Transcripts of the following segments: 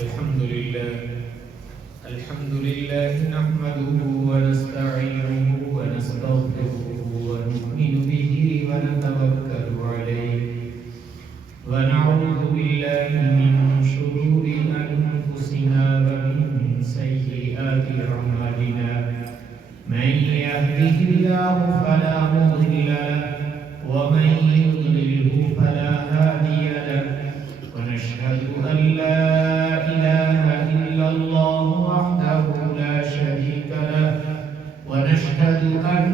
الحمد لله نحمده ونستعينه ونستغفره ونؤمن به ونتوكل عليه ونعوذ بالله من شرور أنفسنا ومن سيئات أعمالنا من يهده الله فلا مضل له ومن يضلله فلا هادي له ونشهد أن لا إله إلا الله وحده لا شريك له ونشهد أن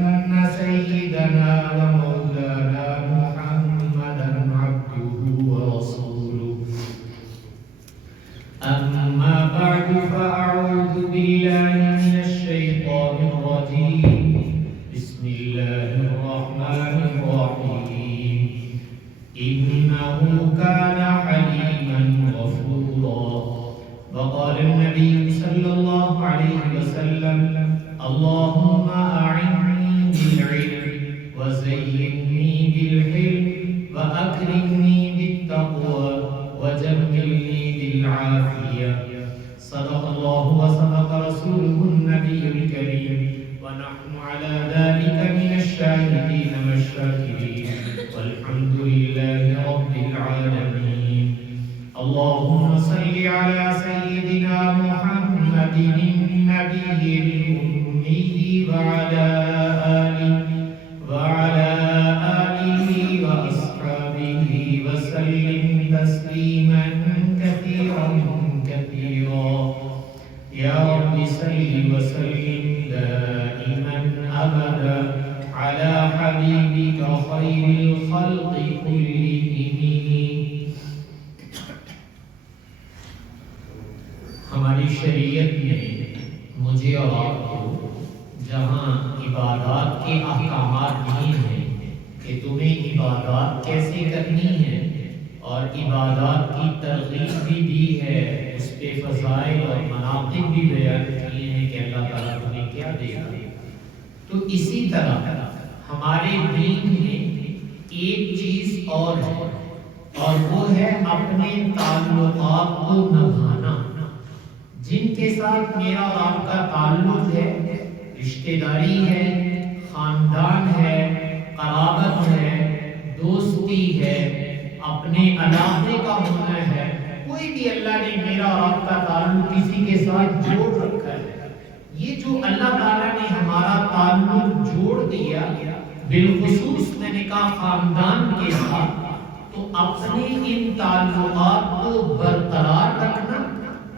سيدنا ومولانا محمدا عبده ورسوله أما بعد فأعوذ بالله من الشيطان الرجيم بسم الله الرحمن الرحيم إنه كان حليما غفورا وقال النبي صلى الله عليه وسلم اللهم أعني بالعلم وزينني بالحلم وأكرمني بالتقوى وجملني بالعافية صدق الله وصدق رسوله النبي الكريم ونحن على ذلك من الشاهدين والشاكرين والحمد لله رب العالمين اللهم صل على سيدنا محمد النبي الأمي وعلى آله وأصحابه وسلم تسليما كثيرا كثيرا يا رب صل وسلم دائما أبدا على حبيبك خير الخلق كلهم. ہماری شریعت میں مجھے اور آپ کو جہاں عبادات کے احکامات دیے ہیں کہ تمہیں عبادات کیسے کرنی ہے اور عبادات کی ترغیب بھی دی ہے، اس پہ فضائل اور مناقب بھی بیان کیے ہیں کہ اللہ تعالیٰ تمہیں کیا دے گا، تو اسی طرح ہمارے دین میں ایک چیز اور ہے اور وہ ہے اپنے تعلقات کو نبھانا. جن کے ساتھ میرا اور آپ کا تعلق ہے، رشتہ داری ہے، خاندان ہے، قرابت ہے، دوستی ہے، اپنے علاقے کا ہونا ہے، کوئی بھی اللہ نے میرا اور آپ کا تعلق کسی کے ساتھ جوڑ رکھا ہے. یہ جو اللہ تعالیٰ نے ہمارا تعلق جوڑ دیا، بالخصوص میں نے کہا خاندان کے ساتھ، تو اپنے ان تعلقات کو برقرار رکھنا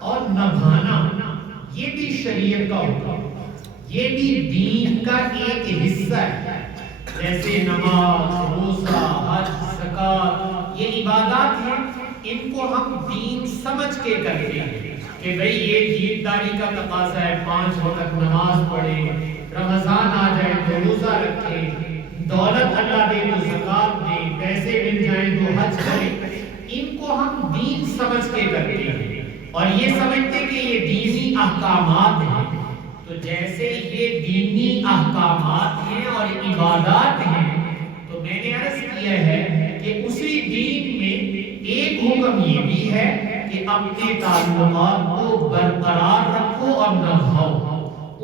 اور نبھانا یہ بھی شریعت کا حکم، یہ بھی دین کا ایک حصہ ہے. جیسے نماز، روزہ، حج، زکات، یہ عبادات ہیں، ان کو ہم دین سمجھ کے کرتے ہیں کہ بھئی یہ دینداری کا تقاضا ہے، 5 وقت نماز پڑھیں، رمضان آ جائے تو روزہ رکھیں، دولت اللہ دے تو زکات دیں، پیسے مل جائیں تو حج کریں. ان کو ہم دین سمجھ کے کرتے ہیں اور یہ سمجھتے کہ یہ دینی احکامات ہیں. تو جیسے یہ دینی احکامات ہیں اور عبادات ہیں، تو میں نے عرض کیا ہے کہ اسی دین میں ایک حکم یہ بھی ہے کہ اپنے تعلقات کو برقرار رکھو اور نبھاؤ،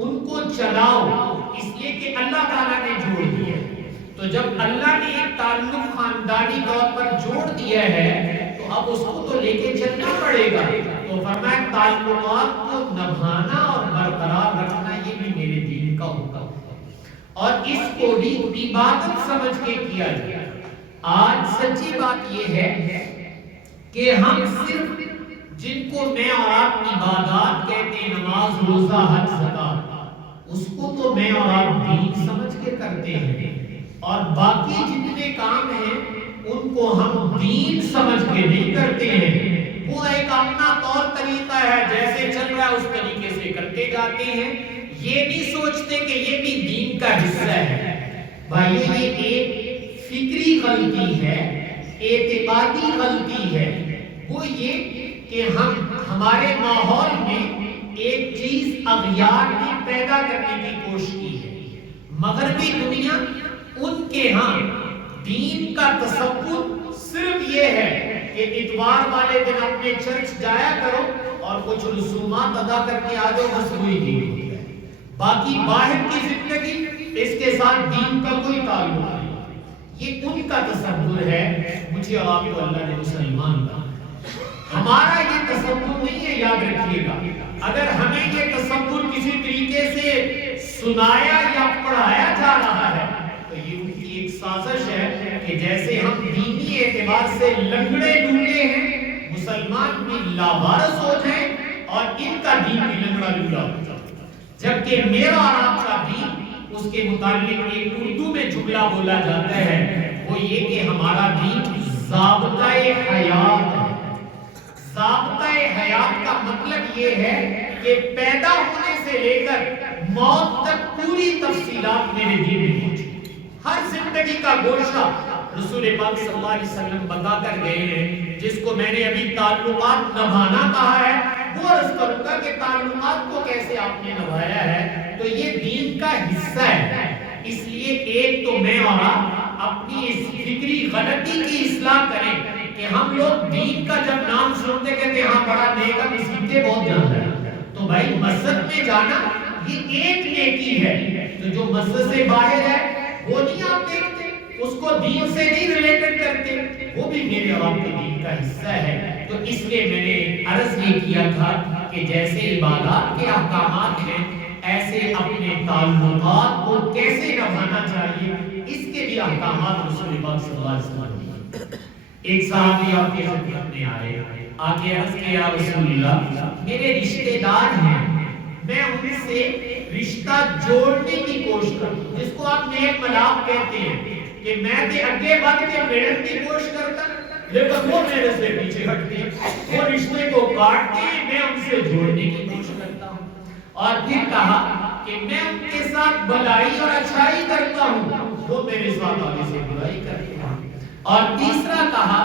ان کو چلاؤ، اس لیے کہ اللہ تعالیٰ نے جوڑ دیا. تو جب اللہ نے ایک تعلق خاندانی طور پر جوڑ دیا ہے تو اب اس کو تو لے کے چلنا پڑے گا. تو فرمایا تعلقات کو نبھانا اور برقرار رکھنا یہ بھی میرے دین کا حکم ہے اور اس کو بھی عبادت سمجھ کے کیا جائے. آج سچی بات یہ ہے کہ ہم صرف جن کو میں اور آپ عبادات کہتے ہیں، نماز، روزہ، حج، زکات، اس کو تو میں اور آپ دین سمجھ کے کرتے ہیں اور باقی جتنے کام ہیں ان کو ہم دین سمجھ کے نہیں کرتے ہیں. وہ ایک اپنا طور طریقہ ہے، جیسے چل رہا ہے اس طریقے سے کرتے جاتے ہیں، یہ نہیں سوچتے کہ یہ بھی دین کا حصہ ہے. بھائی یہ ایک فکری غلطی ہے، اعتقادی غلطی ہے. وہ یہ کہ ہمارے ماحول میں ایک چیز اغیار نے پیدا کرنے کی کوشش کی ہے. مغربی دنیا ان کے ہاں دین کا تصور صرف یہ ہے کہ اتوار والے دن اپنے چرچ جایا کرو اور کچھ رسومات ادا کر کے آ جاؤ بس وہی دین ہو گیا. باقی باہر کی زندگی اس کے ساتھ دین کا کوئی تعلق نہیں. یہ ان کا تصور ہے. مجھے اور آپ کو اللہ نے مسلمان بنا. ہمارا یہ تصور نہیں ہے, یاد رکھیے گا. اگر ہمیں یہ تصور کسی طریقے سے سنایا یا پڑھایا جا رہا ہے تو یہ ان کی ایک سازش ہے کہ جیسے ہم دینی اعتبار سے لنگڑے لوٹے ہیں, مسلمان بھی لاوارث ہو جائیں اور ان کا دین بھی لنگڑا لوٹا ہو جائے. جبکہ میرا اور آپ کا دین, اس کے متعلق ایک اردو میں جملہ بولا جاتا ہے, وہ یہ کہ ہمارا دین ضابطہ حیات ہے. ضابطہ حیات کا مطلب یہ ہے کہ پیدا ہونے سے لے کر موت تک پوری تفصیلات میرے دین میں موجود. ہر زندگی کا گوشہ رسول پاک صلی اللہ علیہ وسلم بتا کر گئے ہیں. جس کو میں نے ابھی تعلقات نبھانا کہا ہے, وہ عرض کروں گا کہ تعلقات کو کیسے آپ نے نبھایا ہے. تو یہ دین کا حصہ ہے. اس لیے ایک تو میں اور آپ اپنی اس فکری غلطی کی اصلاح کریں کہ ہم لوگ دین کا جب نام سنتے کہتے ہیں ہاں بڑا نیک ہے, مسجد بہت جاتا ہے. تو بھائی مسجد میں جانا یہ ایک نیکی ہے. تو جو مسجد سے باہر ہے وہ نہیں آپ دیکھتے, اس کو دین سے نہیں ریلیٹڈ کرتے, وہ بھی میرے اور آپ کے دین کا حصہ ہے. تو اس لیے میں نے عرض یہ کیا تھا کہ جیسے عبادات کے احکامات ہیں ایسے اپنے تعلقات کو کیسے نبھانا چاہیے اس کے بھی احکامات رسول پاک صلی اللہ علیہ وسلم نے. ایک صحابی آپ کے خدمت میں آئے, آگے عرض کیا یا رسول اللہ میرے رشتہ دار ہیں, میں ان سے رشتہ جوڑنے کی کوشش کرتا, جس کو آپ نیک ملاپ کہتے ہیں کہ میں تے اگے بڑھ کے ملنے کی کوشش کرتا لیکن وہ میرے سے پیچھے ہٹتے ہیں, وہ رشتے کو کاٹتے ہیں, میں ان سے جوڑنے کی کوشش کرتا ہوں. اور پھر کہا کہ میں ان کے ساتھ بھلائی اور اچھائی کرتا ہوں, وہ میرے ساتھ آگے سے برائی کرتے ہیں. اور تیسرا کہا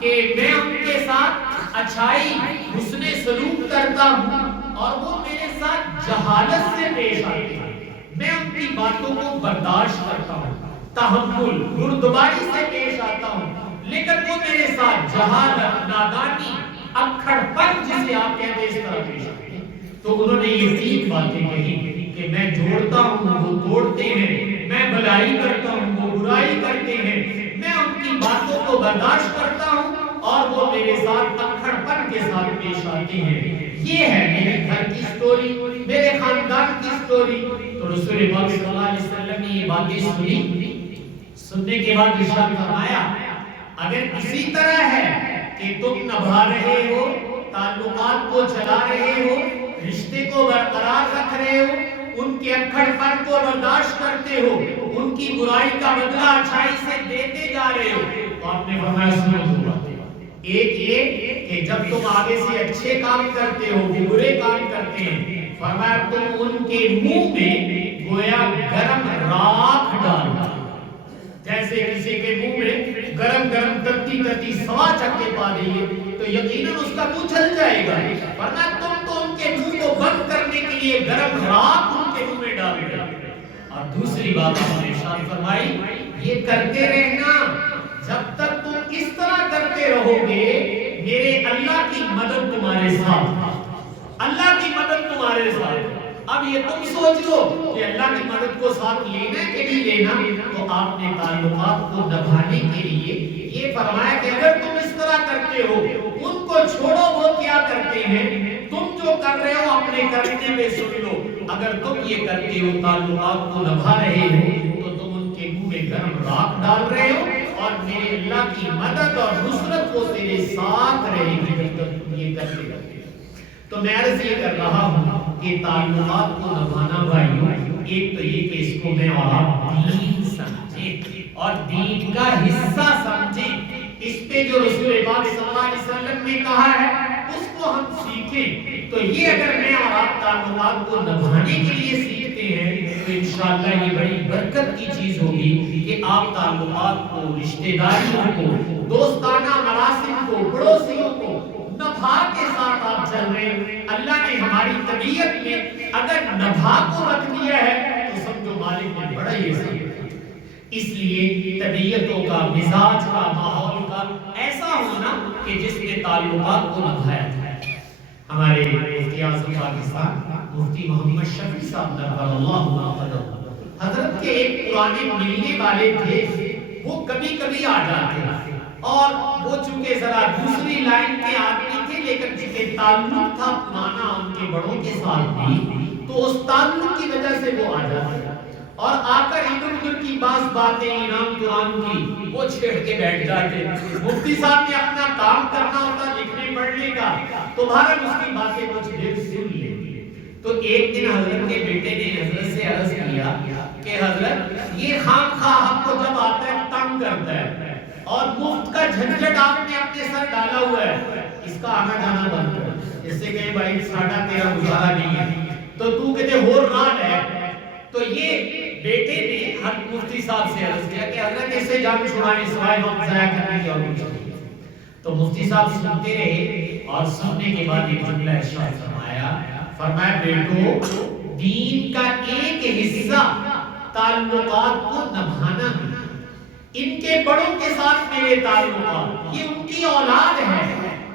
کہ میں ان کے ساتھ اچھائی حسن سلوک کرتا ہوں اور وہ میرے ساتھ جہالت سے پیش آتے ہیں. میں ان کی باتوں کو برداشت کرتا ہوں, تحمل بردباری سے پیش آتا ہوں, لیکن وہ میرے ساتھ جہالت, نادانی, اکھڑ پن جسے آپ کہتے ہیں اس طرح پیش آتے ہیں. تو انہوں نے یہ تین باتیں کہی کہ میں جوڑتا ہوں وہ توڑتے ہیں, میں بھلائی کرتا ہوں وہ برائی کرتے ہیں, میں ان کی باتوں کو برداشت کرتا ہوں اور وہ میرے ساتھ اکھڑ پن کے ساتھ پیش آتے ہیں. یہ ہے میرے گھر کی سٹوری, میرے خاندان کی سٹوری. تو رسول پاک صلی اللہ علیہ وسلم نے یہ باتیں سنی, سننے کے بعد ارشاد فرمایا اگر اسی طرح ہے کہ تم نبھا رہے ہو, تعلقات کو چلا رہے ہو, رشتے کو برقرار رکھ رہے ہو, ان کے اکھڑ پن کو برداشت کرتے ہو, ان کی برائی کا بدلہ اچھائی سے دیتے جا رہے ہو, تو آپ نے فرمایا سنو دو باتیں. ایک یہ کہ جب تم آگے سے اچھے کام کرتے ہو وہ برے کام کرتے ہیں, فرمایا تم ان کے منہ میں گویا گرم راکھ ڈالو. جیسے کسی کے منہ میں گرم گرم تتی تتی سوا چکے پا دیئے تو یقیناً اس کا منہ چل جائے گا. فرمایا تم تو ان کے منہ کو بند کرنے کے لیے گرم راکھ ان کے منہ میں ڈال رہے. اور دوسری بات آپ نے ارشاد فرمائی یہ کرتے رہنا, جب تک تم اس طرح کرتے رہو گے میرے اللہ کی مدد تمہارے ساتھ, اللہ کی مدد تمہارے ساتھ. اب یہ تم سوچ لو کہ اللہ کی مدد کو ساتھ لینا کہ نہیں لینا. تو آپ نے تعلقات کو نبھانے کے لیے یہ فرمایا کہ اگر تم اس طرح کرتے ہو ان کو چھوڑو, وہ کیا کرتے ہیں, تم جو کر رہے ہو اپنے کرنے میں سن لو. اگر تم یہ کرتے ہو تعلقات کو نبھا رہے ہو تو تم ان کے منہ میں گرم راکھ ڈال رہے ہو اور میرے اللہ کی مدد اور نصرت کو تیرے ساتھ رہے گی جب تک تم یہ کرتے رہتے. تو میں عرض یہ کر رہا ہوں کہ تعلقات کو نبھانا بھائیوں, ایک تو یہ کہ اس کو میں اور آپ دین سمجھیں اور دین کا حصہ سمجھیں. اس پہ جو رسول پاک صلی اللہ علیہ وسلم نے کہا ہے اس کو ہم سیکھیں. تو یہ اگر میں اور آپ تعلقات کو نبھانے کے لیے سیکھتے ہیں تو انشاءاللہ یہ بڑی برکت کی چیز ہوگی کہ آپ تعلقات کو, رشتہ داریوں کو, دوستانہ مراسم کو, پڑوسیوں کو نبھا کے ساتھ آپ چل رہے ہیں. اللہ نے ہماری طبیعت میں اگر نبھا کو رکھ دیا ہے تو سمجھو مالک نے بڑا ہی احسان کیا. اس لیے طبیعتوں کا, مزاج کا, ماحول کا ایسا ہونا کہ جس میں تعلقات کو نبھایا جائے. ہمارے مفتی اعظم پاکستان مفتی محمد شفیع صاحب نور اللہ قدم حضرت کے ایک پرانے ملنے والے تھے، وہ کبھی کبھی آ جاتے اور وہ چونکہ ذرا دوسری لائن کے آدمی تھے لیکن چونکہ تعلق تھا پرانا ان کے بڑوں کے ساتھ بھی، تو اس تعلق کی وجہ سے وہ آ جاتے اور آ کر ادھر ادھر کی باتیں انعام قرآن کی وہ چھیڑ کے بیٹھ جاتے۔ مفتی صاحب نے اپنا کام کرنا ہوتا لکھنے پڑھنے کا، تو بھارت اس کی باتیں کچھ دیر سن لیتے۔ تو ایک دن حضرت کے بیٹے نے حضرت سے عرض کیا کہ حضرت یہ خام خواہ ہم کو جب آتا ہے تنگ کرتا ہے اور مفت کا جھنجھٹ آپ نے اپنے سر ڈالا ہوا ہے، اس کا آنا جانا بند کر، اس سے کہیں بھائی ساڑھا تیرا گزارا نہیں ہے تو تو کہتے ہو رات ہے۔ تو یہ بیٹے نے ہر مفتی صاحب سے عرض کیا کہ حضرت اسے جان چھڑائیں سوائے وقت ضائع کرنے کی اور کچھ نہیں۔ تو مفتی صاحب سنتے رہے اور سننے کے بعد ایک جملہ ارشاد فرمایا بیٹو دین کا ایک حصہ تعلقات کو نبھانا ہے۔ ان کے بڑوں کے ساتھ میرے تعلقات، یہ ان کی اولاد ہے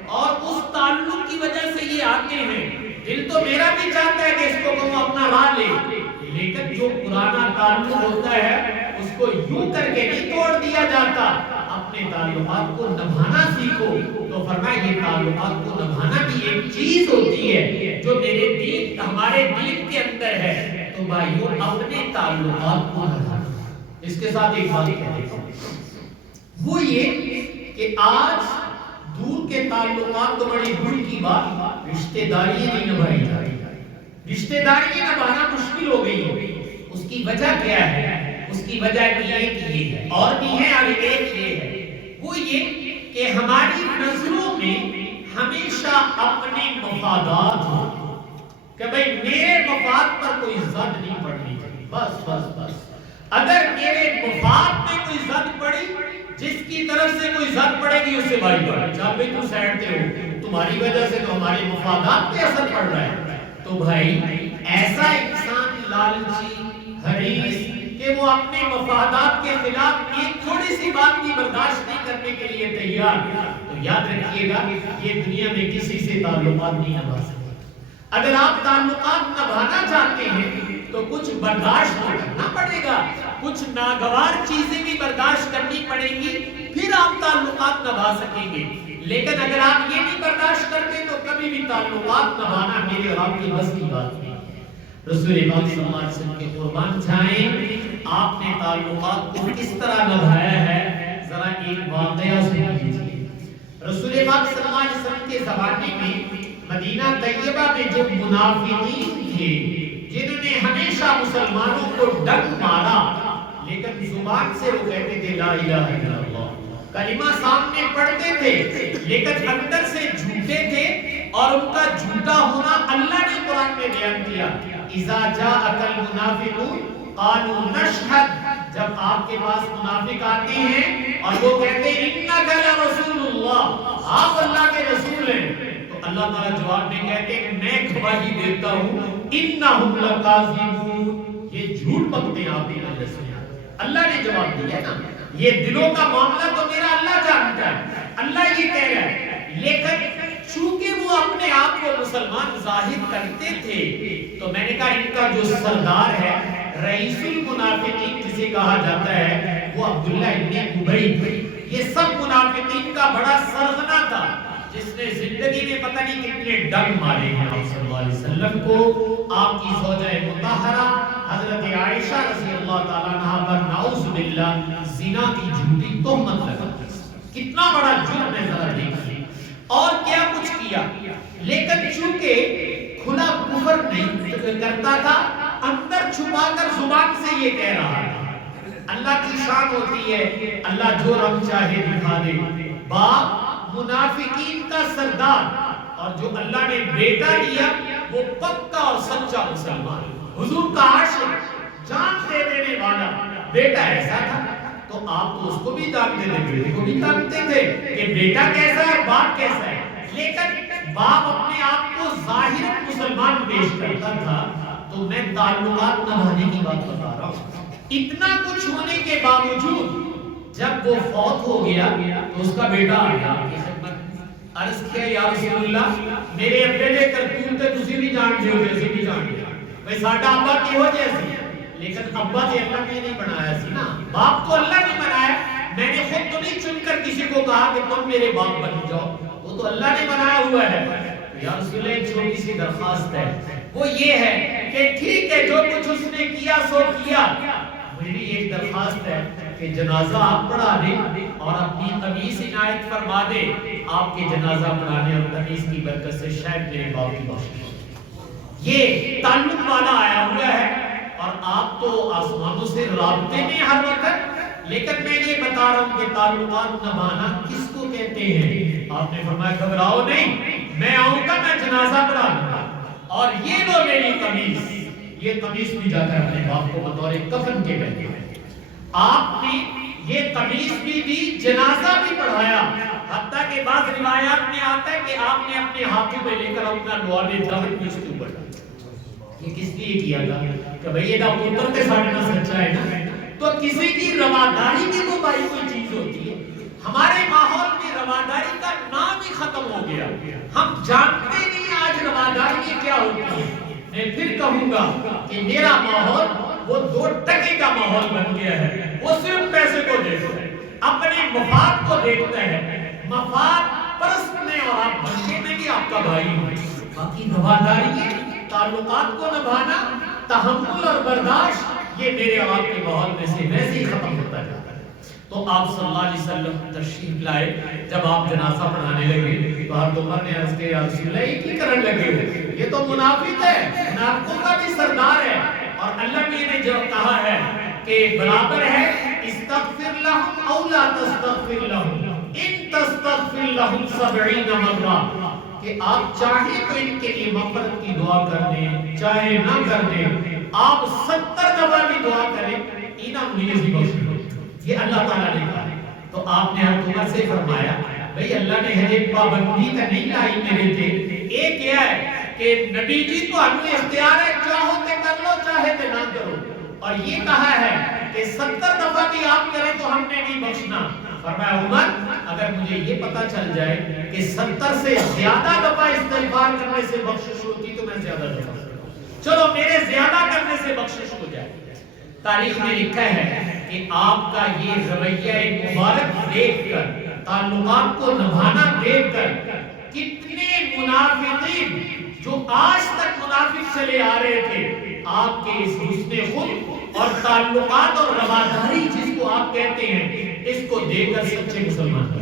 اور اس تعلق کی وجہ سے یہ آتے ہیں۔ دل تو میرا بھی چاہتا ہے کہ اس کو کہوں اپنا راہ لے، لیکن جو پرانا تعلق ہوتا ہے اس کو یوں کر کے نہیں توڑ دیا جاتا، اپنے تعلقات کو نبھانا سیکھو۔ تو فرمایا یہ تعلقات کو نبھانا بھی ایک چیز ہوتی ہے جو میرے دین ہمارے دین کے اندر ہے۔ تو بھائیو اپنے تعلقات کو نبھانا۔ اس کے ساتھ ایک بات کہہ دیتا ہوں، وہ یہ کہ آج دور کے تعلقات تو بڑی دور کی بات، رشتہ داری نہیں نبھائی جا رہی، رشتہ داری نبھانا مشکل ہو گئی ہے۔ اس کی وجہ کیا ہے؟ اس کی وجہ یہ ہے اور بھی ہے اور ایک یہ ہے، وہ یہ کہ ہماری نظروں میں ہمیشہ اپنے مفادات ہو کہ بھئی میرے مفاد پر کوئی زد نہیں پڑنی چاہیے، بس بس بس۔ اگر میرے مفاد میں کوئی زد پڑی، جس کی طرف سے کوئی زد پڑے گی اس سے بھائی پڑے، جب بھی تم سیڑتے ہو تمہاری وجہ سے تو ہمارے مفادات پہ اثر پڑ رہا ہے۔ تو بھائی ایسا انسان لالچی حریص کہ وہ اپنے مفادات کے خلاف ایک تھوڑی سی بات کی برداشت نہیں کرنے کے لیے تیار، تو یاد رکھیے گا یہ دنیا میں کسی سے تعلقات نہیں نبھا سکتے۔ اگر آپ تعلقات نبھانا چاہتے ہیں تو کچھ برداشت کرنا پڑے گا، کچھ ناگوار چیزیں بھی برداشت کرنی پڑیں گی، پھر آپ تعلقات نبھا سکیں گے۔ لیکن اگر آپ یہ نہیں برداشت کرتے تو کبھی بھی تعلقات نبھانا میرے اور آپ کی بس کی بات نہیں۔ رسول پاک صلی اللہ علیہ وسلم کے قربان جائیں، آپ نے تعلقات کو کس طرح نبھایا ہے، ذرا ایک واقعہ سن لیجیے۔ رسول پاک صلی اللہ علیہ وسلم کے زمانے میں مدینہ طیبہ میں جو منافقین تھے جنہوں نے ہمیشہ مسلمانوں کو ڈنک مارا، لیکن زبان سے وہ کہتے تھے لا الہ الا اللہ، کلمہ سامنے پڑھتے تھے لیکن اندر سے جھوٹے تھے، اور ان کا جھوٹا ہونا اللہ نے قرآن میں بیان کیا، اذا جاءک المنافقون قالوا نشہد، جب آپ کے پاس منافق آتے ہیں اور وہ کہتے ہیں انک لرسول اللہ، آپ اللہ کے رسول ہیں، تو اللہ تعالیٰ جواب میں کہتے ہیں میں گواہی دیتا ہوں انہم لکاذبون، یہ جھوٹ بکتے ہیں آپ کی وجہ سے۔ اللہ نے جواب دیا نا، یہ دلوں کا معاملہ تو میرا اللہ جانتا ہے، اللہ یہ کہہ رہا ہے، لیکن چونکہ وہ اپنے آپ کو مسلمان ظاہر کرتے تھے تو میں نے کہا ان کا جو سردار ہے رئیس المنافقین جسے کہا جاتا ہے وہ عبداللہ ابن ابی تھے۔ یہ سب منافقین کا بڑا سرغنہ تھا جس نے زندگی میں پتہ نہیں کتنے ڈنگ مارے ہیں آپ صلی اللہ علیہ وسلم کو، آپ کی زوجہ مطہرہ حضرت عائشہ رضی اللہ تعالیٰ عنہا پر نعوذ باللہ زنا کی جھوٹی تہمت لگا، کتنا بڑا جرم ہے ذرا دیکھیے، اور کیا کچھ کیا۔ لیکن چونکہ کھلا کفر نہیں کرتا تھا، اندر چھپا کر زبان سے یہ کہہ رہا تھا۔ اللہ کی شان ہوتی ہے اللہ جو رنگ چاہے دکھا دے، باپ منافقین کا سردار اور جو اللہ نے بیٹا دیا وہ پکا اور سچا مسلمان، حضور کا عاشق، جان دے دینے والا بیٹا ایسا تھا۔ تو آپ تو اس کو بھی جانتے تھے، بیٹے کو بھی جانتے تھے کہ بیٹا کیسا ہے باپ کیسا ہے، لیکن باپ اپنے آپ کو ظاہر مسلمان پیش کرتا تھا۔ تو میں تعلقات نبھانے کی بات بتا رہا ہوں، اتنا کچھ ہونے کے باوجود جب وہ فوت ہو گیا تو اس کا بیٹا آیا آپ کی خدمت، عرض کیا یا رسول اللہ میرے ابے دے کرتوت تے تسی بھی جانتے ہو اسی بھی جانتے ہو بھئی ساڈا ابا کیہو جہا سی لیکن ابا تے اللہ نے نہیں بنایا سی نا باپ تو اللہ نے بنایا میں نے خود تو نہیں چن کر کسی کو کہا کہ تم میرے باپ بن جاؤ وہ تو اللہ نے بنایا ہوا ہے یا رسول اللہ ایک چھوٹی سی درخواست ہے وہ یہ ہے کہ ٹھیک ہے جو کچھ اس نے کیا سو کیا میری ایک درخواست ہے کہ جنازہ آپ پڑھا دیں اور اپنی قمیص عنایت فرما دے آپ کے جنازہ پڑھانے اور قمیص کی برکت سے شاید میرے باپ کی بخشش یہ تعلق والا آیا ہوا ہے اور آپ تو آسمانوں سے رابطے میں ہر وقت لیکن میں یہ بتا رہا ہوں کہ تعلقات نبھانا کس کو کہتے ہیں آپ نے فرمایا گھبراؤ نہیں میں آؤں گا میں جنازہ پڑھا دوں گا اور یہ لو میری قمیص یہ قمیص بھی جا کر اپنے باپ کو بطور کفن کے پہنے آپ نے یہ قمیص بھی دی جنازہ بھی پڑھایا حتیٰ کہ بعض روایات میں آتا ہے کہ آپ نے اپنے ہاتھوں میں لے کر اپنا لوہا داغ اس کے اوپر یہ کس لیے کیا تھا کہ بھئی یہ پتر تے ساڈے نال سچا ہے نا تو کسی کی رواداری بھی تو بھائی کوئی چیز ہوتی ہے ہمارے ماحول میں رواداری کا نام ہی ختم ہو گیا ہم جانتے نہیں آج رواداری کیا ہوتی ہے میں پھر کہوں گا کہ میرا ماحول وہ 2 ٹکے کا ماحول بن گیا ہے وہ صرف پیسے کو دیکھتا ہے اپنے مفاد کو دیکھتا ہے مفاد پرست میں اور آپ بننے میں بھی آپ کا بھائی ہوں باقی رواداری ہے تعلقات کو نبھانا تحمل اور برداشت یہ میرے اور آپ کے ماحول میں سے ویسے ہی ختم ہوتا جاتا ہے تو آپ صلی اللہ علیہ وسلم تشریف لائے جب آپ جنازہ پڑھانے لگے تو حضرت عمر نے عرض کیا یا رسول اللہ یہ کی کرنے لگے یہ تو منافق ہے منافقوں کا بھی سردار ہے اور اللہ نے جو کہا ہے کہ برابر ہے استغفر لهم او لا تستغفر لهم ان تستغفر لهم 70 مرہ کہ آپ چاہیں تو ان کے لیے مغفرت کی دعا کر دیں چاہے نہ کر دیں آپ 70 دفعہ بھی دعا کریں انہاں مجھے بھی بخش دو یہ اللہ تعالیٰ نے کہا تو آپ نے حضرت عمر سے فرمایا بھئی اللہ نے ہمیں پابندی تو نہیں لائی میرے تھے ایک کیا ہے کہ نبی جی تو ہمیں اختیار ہے چاہو تے کر لو چاہے تے نہ کرو اور یہ کہا ہے کہ 70 دفعہ بھی آپ کریں تو ہم نے نہیں بخشنا فرمایا عمر اگر مجھے یہ پتا چل جائے کہ 70 سے زیادہ دفعہ استغفار کرنے سے بخشش ہوتی تو میں زیادہ دفعہ چلو میرے زیادہ کرنے سے بخشش ہو جائے تاریخ میں لکھا ہے کہ آپ کا یہ رویہ مبارک دیکھ کر تعلقات کو نبھانا دیکھ کر کتنے منافقین جو آج تک منافق چلے آ رہے تھے آپ کے اس حسن خود اور تعلقات اور رواداری جس کو آپ کہتے ہیں اس کو دیکھ کر سچے مسلمان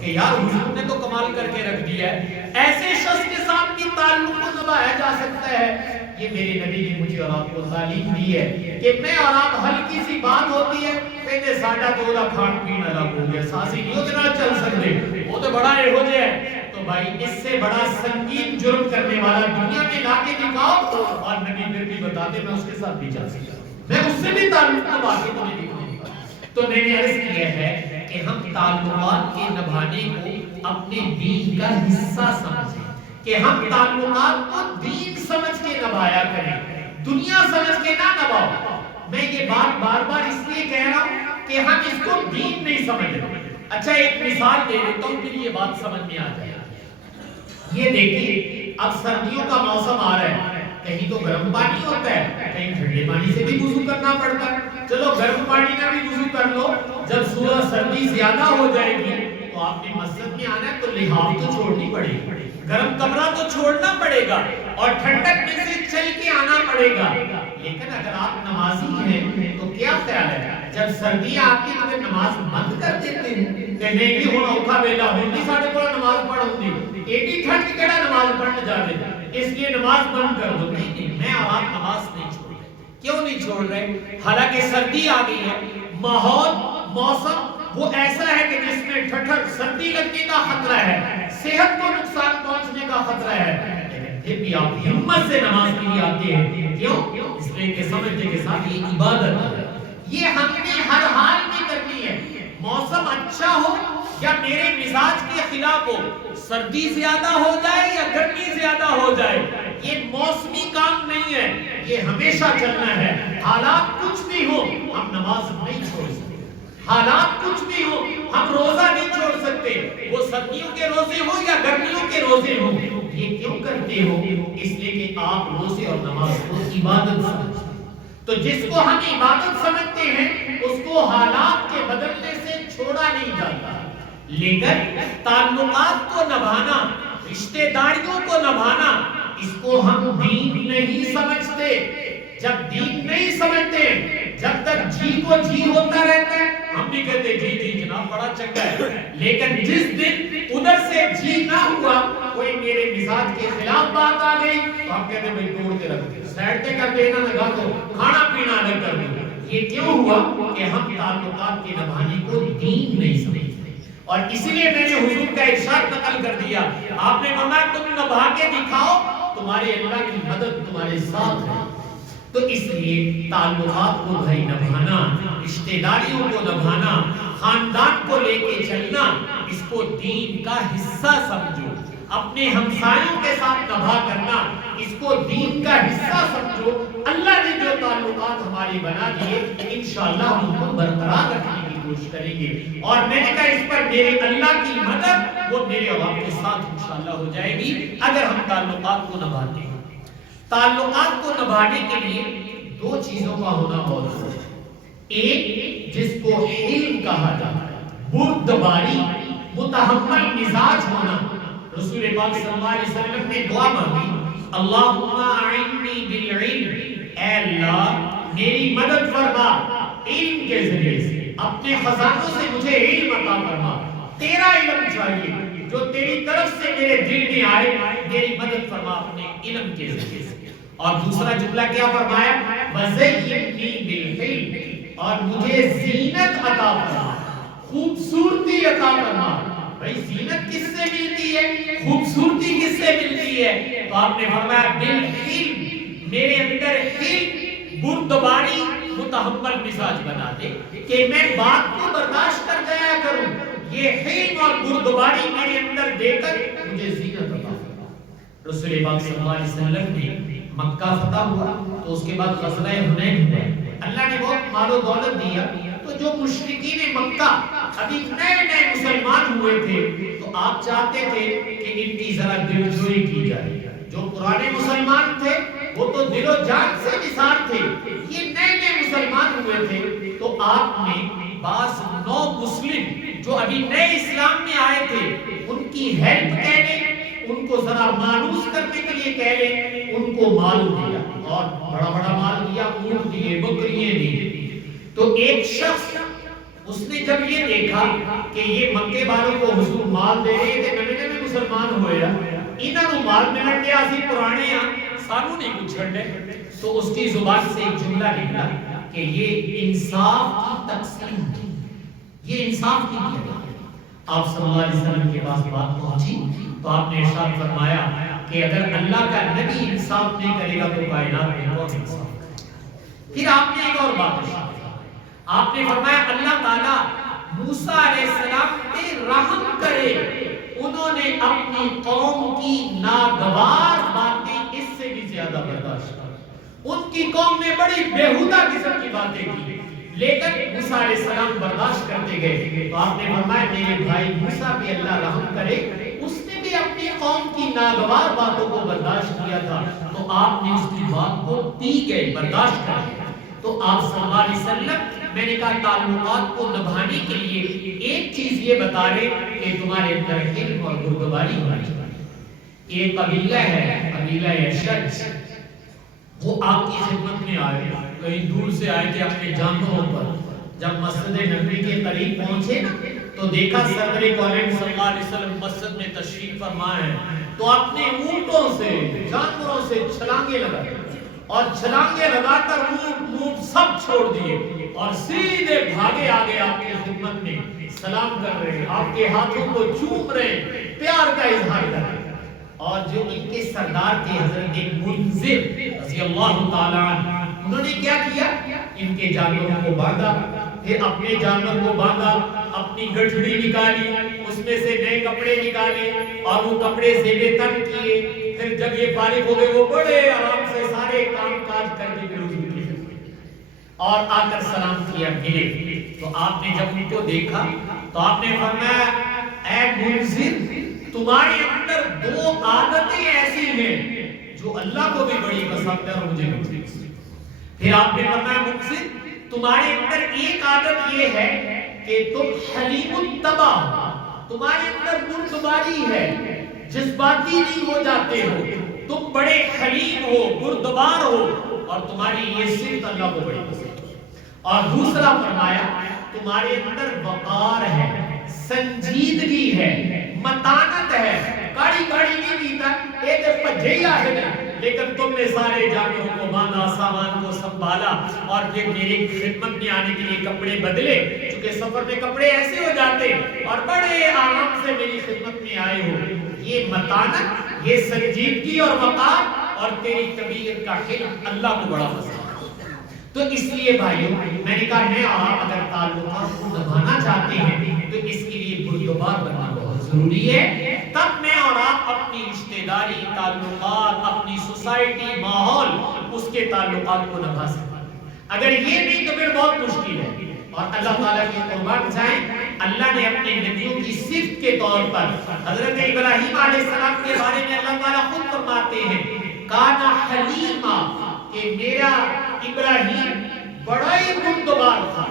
کہ یار حضور نے تو کمال کر کے رکھ دیا ہے ایسے شخص کے ساتھ بھی تعلق کو نبھایا جا سکتا ہے یہ میرے نبی نے مجھے اور آپ کو تعلیم دی ہے کہ میں اور آپ ہلکی سی بات ہوتی ہے کہتے ساڈا تو دا کھان پین الگ ہو گیا ساسی نہیں اتنا چل سکتے وہ تو بڑا یہ ہو جائے تو بھائی اس سے بڑا سنگین جرم کرنے والا دنیا میں لا کے دکھاؤ اور نبی پھر بھی بتاتے میں اس کے ساتھ بھی چل سکتا میں اس سے بھی تعلق نبھا کے تمہیں دکھاؤں گا تو میں نے عرض کیا ہے کہ ہم تعلقات کے نبھانے کو اپنے دین کا حصہ سمجھیں کہ ہم تعلقات کو دین سمجھ کے نبھایا کریں دنیا سمجھ کے نہ نبھاؤ میں یہ بات بار بار اس لیے کہہ رہا ہوں کہ ہم اس کو دین نہیں سمجھ رہے اچھا ایک مثال دے دیتا ہوں پھر یہ بات سمجھ میں آ جائے یہ دیکھیے اب سردیوں کا موسم آ رہا ہے کہیں تو گرم پانی ہوتا ہے کہیں ٹھنڈے پانی سے بھی وضو کرنا پڑتا ہے چلو گرم پانی کا بھی وضو کر لو جب سردی زیادہ ہو جائے گی تو آپ نے مسجد میں آنا ہے تو لحاف تو چھوڑنی پڑے گی گرم کمرہ تو چھوڑنا پڑے گا اور ٹھنڈک میں سے چل کے آنا پڑے گا لیکن اگر آپ نمازی ہیں تو کیا خیال ہے جب سردی آتی ہے تو نماز بند کر دیتے ہیں کہ نہیں بھی ہونا اٹھا بیلا ہوتی ساڑھے کو نماز پڑھ ہوتی ایڈی ٹھنڈ کیڑا نماز پڑھنے جا رہے اس لیے نماز بند کر دو نہیں میں اور آپ نماز نہیں چھوڑ رہے کیوں نہیں چھوڑ رہے حالانکہ سردی آ گئی ہے ماحول موسم وہ ایسا ہے کہ جس میں ٹھٹر سردی لگنے کا خطرہ ہے صحت کو نقصان پہنچنے کا خطرہ ہے لیکن پھر بھی آپ ہمت سے نماز کے لیے آتے ہیں کیوں اس لیے کہ سمجھتے کے ساتھ یہ عبادت ہے یہ ہم نے ہر حال میں کرنی ہے موسم اچھا ہو یا میرے مزاج کے خلاف ہو سردی زیادہ ہو جائے یا گرمی زیادہ ہو جائے یہ موسمی کام نہیں ہے یہ ہمیشہ چلنا ہے حالات کچھ بھی ہو ہم نماز نہیں چھوڑ سکتے حالات کچھ بھی ہو ہم روزہ نہیں چھوڑ سکتے وہ سردیوں کے روزے ہو یا گرمیوں کے روزے ہو یہ کیوں کرتے ہو؟ اس لیے کہ آپ روزے اور نماز کو عبادت سمجھتے ہیں۔ تو جس کو ہم عبادت سمجھتے ہیں اس کو حالات کے بدلنے سے چھوڑا نہیں جاتا، لیکن تعلقات کو نبھانا، رشتہ داریوں کو نبھانا، اس کو ہم دین نہیں سمجھتے۔ جب دین نہیں سمجھتے، جب تک جی کو جی ہوتا رہتا ہے، ہم بھی کہتے جی جی جناب بڑا چنگا ہے، لیکن جس دن ادھر سے جی نہ ہوا، کوئی میرے مزاج کے خلاف بات آ گئی تو ہم کہتے ہیں بھائی توڑ کے رکھ دے، سائڈ پہ کر دینا، لگا دو، کھانا پینا الگ کر دو۔ یہ کیوں ہوا کہ ہم تعلقات کے نبھانے کو دین نہیں سمجھتے، اور اسی لیے میں نے حضور کا ارشاد نقل کر دیا، آپ نے فرمایا تم نبھا کے دکھاؤ، تمہارے اللہ کی مدد تمہارے ساتھ ہے۔ تو اس لیے تعلقات کو بھائی نبھانا، رشتہ داریوں کو نبھانا، خاندان کو لے کے چلنا، اس کو دین کا حصہ سمجھو۔ اپنے ہمسایوں کے ساتھ نبھا کرنا، اس کو دین کا حصہ سمجھو۔ اللہ نے جو تعلقات ہمارے بنا دیے، انشاءاللہ ہم ان کو برقرار رکھنے کی کوشش کریں گے، اور میں نے کہا اس پر میرے اللہ کی مدد وہ میرے اور آپ کے ساتھ انشاءاللہ ہو جائے گی اگر ہم تعلقات کو نبھاتے ہیں۔ تعلقات کو نبھانے کے لیے دو چیزوں کا ہونا بہت ضروری ہے۔ ایک جس کو حلم کہا جاتا ہے، بردباری، متحمل مزاج ہونا۔ رسول پاک صلی اللہ علیہ وسلم نے دعا مانگی، اللہم اعنی بالعلم، اے اللہ میری مدد فرما علم کے ذریعے سے، اپنے خزانوں سے مجھے علم عطا فرما، تیرا علم چاہیے جو تیری طرف سے میرے دل میں آئے، میری مدد فرما اپنے علم کے ذریعے سے۔ اور دوسرا جملہ کیا فرمایا؟ وَزَيِّنِّي بِالْحِلْمِ، اور مجھے زینت عطا فرما، خوبصورتی عطا فرما۔ بھائی زینت کس سے ملتی ہے؟ خوبصورتی کس سے ملتی ہے؟ تو آپ نے فرمایا بالحلم، میرے اندر حلم، بردباری، متحمل مزاج بنا دے کہ میں بات کو برداشت کر جایا کروں۔ یہ حلم اور بردباری میرے اندر دے کر مجھے زینت عطا فرما۔ رسول پاک صلی اللہ علیہ وسلم نے مکہ فتح ہوا تو اس کے بعد غزوہ حنین ہوا، اللہ نے بہت مال و دولت دیا، تو جو مشرکین مکہ ابھی نئے نئے مسلمان ہوئے تھے تو آپ چاہتے تھے کہ ان کی ذرا دلجوئی کی جائے۔ جو پرانے مسلمان تھے وہ تو دل و جان سے نثار تھے، یہ نئے نئے مسلمان ہوئے تھے، تو آپ نے بعض نو مسلم جو ابھی نئے اسلام میں آئے تھے ان کی ہیلپ کہہ لیں، ان کو ذرا مانوس کرنے کے لیے کہہ لیں، ان کو مال دیا، اور بڑا بڑا مال دیا، اونٹ دیے، بکریاں دی۔ تو ایک شخص اس نے جب یہ دیکھا کہ یہ مکے والوں کو حضور مال دے رہے تھے، نئے نئے مسلمان ہوئے، انہاں نوں مال ملن دیا، اسی پرانے ہاں سانو نہیں کچھ چھڑنے، تو اس کی زبان سے ایک جملہ نکلا کہ یہ انصاف کی تقسیم تھی، یہ انصاف کی کیا۔ آپ صلی اللہ علیہ وسلم کے پاس بات پہنچی تو آپ نے ارشاد فرمایا کہ اگر اللہ کا نبی انصاف نہیں کرے گا تو کائنات میں کون انصاف کرے گا۔ پھر آپ نے ایک اور بات ارشاد فرمایا، آپ نے فرمایا اللہ تعالیٰ موسیٰ علیہ السلام پہ رحم کرے، انہوں نے اپنی قوم کی ناگوار باتیں اس سے بھی زیادہ برداشت کی، ان کی قوم نے بڑی بیہودہ قسم کی باتیں کی، لیکن موسیٰ علیہ السلام برداشت کرتے گئے۔ تو آپ نے فرمایا میرے بھائی موسیٰ پہ اللہ رحم کرے، اس نے بھی اپنی قوم کی ناگوار باتوں کو برداشت کیا تھا، تو آپ نے اس کی بات کو پی گئے، برداشت کر لیا۔ تو آپ صلی اللہ علیہ وسلم میں نے کہا تعلقات کو نبھانے کے لیے ایک چیز یہ بتا رہے کہ تمہارے اندر حلم اور بردباری ہونی چاہیے۔ ایک قبیلہ ہے، قبیلہ اشج، وہ آپ کی خدمت میں آئے، کہیں دور سے آئے تھے اپنے جانوروں پر۔ جب مسجد نبوی کے قریب پہنچے نا تو دیکھا صدر کونین صلی اللہ علیہ وسلم مسجد میں تشریف فرما ہے، تو اپنے اونٹوں سے، جانوروں سے چھلانگے لگا، اور چھلانگے لگا کر اونٹ سب چھوڑ دیے اور سیدھے بھاگے آگے آپ کی خدمت میں سلام کر رہے، آپ کے ہاتھوں کو چوم رہے، پیار کا اظہار کر رہے۔ اور جو ان کے سردار تھے حضرت منذر رضی اللہ تعالیٰ عنہ، انہوں نے کیا کیا؟ ان کے جانوروں کو باندھا، پھر اپنے جانور کو باندھا، اپنی گٹھڑی نکالی، اس میں سے نئے کپڑے نکالے اور وہ کپڑے زیب تن کیے، پھر جب یہ فارغ ہو گئے وہ بڑے آرام سے سارے کام کاج کر کے حضور کی خدمت اور آ کر سلام کیا، ملے۔ تو آپ نے جب ان کو دیکھا تو آپ نے فرمایا اے منذر تمہارے اندر دو عادتیں ایسی ہیں جو اللہ کو بھی بڑی پسند ہے اور مجھے بھی پسند ہے۔ پھر آپ نے فرمایا مقصد تمہارے اندر ایک عادت یہ ہے کہ تم حلیم الطبع، تمہارے اندر بردباری ہے، جذباتی نہیں ہو جاتے ہو، تم بڑے حلیم ہو، بردبار ہو، اور تمہاری یہ صفت اللہ کو بڑی پسند ہے۔ اور دوسرا فرمایا تمہارے اندر وقار ہے، سنجیدگی ہے، متانت ہے، کاڑی کاڑی نہیں دیتا ایک پجھیا ہے لیکن تم نے سارے جانوروں کو باندھا، سامان کو سنبھالا اور پھر میری خدمت میں آنے کے لیے کپڑے بدلے، چونکہ سفر میں کپڑے ایسے ہو جاتے اور بڑے آرام سے میری خدمت میں آئے ہو۔ یہ متانت، یہ سنجیدگی اور وقار اور تیری طبیعت کا حلم اللہ کو بڑا پسند ہے۔ تو اس لیے بھائیو میں نے کہا میں اور آپ اگر تعلقات کو نبھانا چاہتے ہیں تو اس کے لیے بردبار بننا بہت ضروری ہے، تب میں اور آپ اپنی رشتہ داری، تعلقات، اپنی سوسائٹی، ماحول، اس کے تعلقات کو نبھا سکتے ہیں۔ اگر یہ نہیں تو پھر بہت مشکل ہے۔ اور اللہ تعالیٰ کی قربان جائیں، اللہ نے اپنے نبیوں کی صفت کے طور پر حضرت ابراہیم علیہ السلام کے بارے میں اللہ تعالیٰ خود فرماتے ہیں کانا حلیما، کہ میرا ابراہیم بڑا ہی بردبار تھا،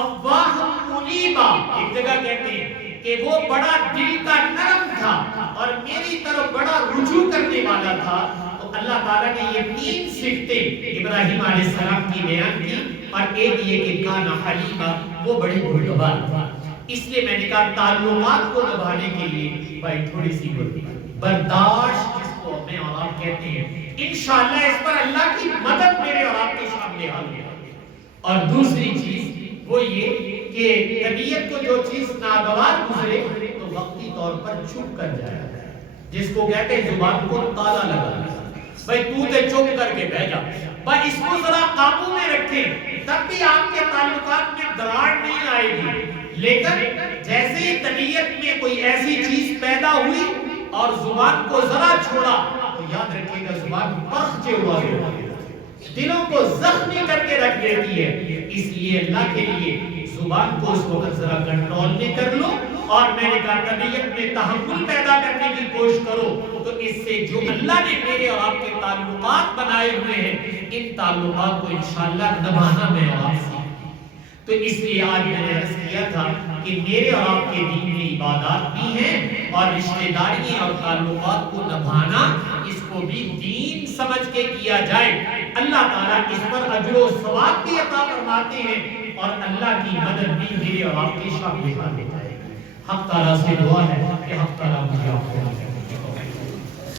اواہ منیبا، ایک جگہ کہتے ہیں کہ وہ بڑا دل کا نرم تھا اور میری طرف بڑا رجوع کرنے والا تھا۔ تو اللہ تعالیٰ نے یہ تین صفتیں ابراہیم علیہ السلام کی بیان کی، اور ایک یہ کہ کانا حلیما، وہ بڑے بردبار تھا۔ اس لیے میں نے کہا تعلقات کو نبھانے کے لیے بھائی تھوڑی سی برداشت جس کو میں اور آپ کہتے ہیں، انشاءاللہ اس پر اللہ کی مدد میرے اور آپ کے سامنے حاضر ہے۔ اور دوسری چیز وہ یہ کہ طبیعت کو جو چیز ناگوار گزرے تو وقتی طور پر چھپ کر جائے، جس کو کہتے ہیں زبان کو تالا لگانا، بھائی تو تے چپ کر کے بیٹھ جا، بھائی اس کو ذرا قابو میں رکھیں، تب بھی آپ کے تعلقات میں دراڑ نہیں آئے گی۔ لیکن جیسے ہی طبیعت میں کوئی ایسی چیز پیدا ہوئی اور زبان کو ذرا چھوڑا تو یاد رکھیے گا زبان پخچے ہوا ہے، دلوں کو زخمی کر کے رکھ دیتی ہے۔ اس لیے اللہ کے لیے زبان کو اس وقت ذرا کنٹرول میں کر لو، اور میں نے کہا طبیعت میں تحمل پیدا کرنے کی کوشش کرو، تو اس سے جو اللہ نے میرے اور آپ کے تعلقات بنائے ہوئے ہیں ان تعلقات کو انشاءاللہ نبھانا میں اور آپ سے۔ تو اس لیے آج میں نے عرض کیا تھا کہ میرے اور آپ کے دین میں عبادات بھی ہیں اور رشتہ داری اور تعلقات کو نبھانا اس کو بھی دین سمجھ کے کیا جائے۔ اللہ تعالیٰ اس پر اجر و ثواب بھی عطا فرماتے ہیں اور اللہ کی مدد بھی میرے اور آپ کے شامل حال ہے۔ حق تعالیٰ سے دعا ہے کہ حق تعالیٰ مجھے آپ کو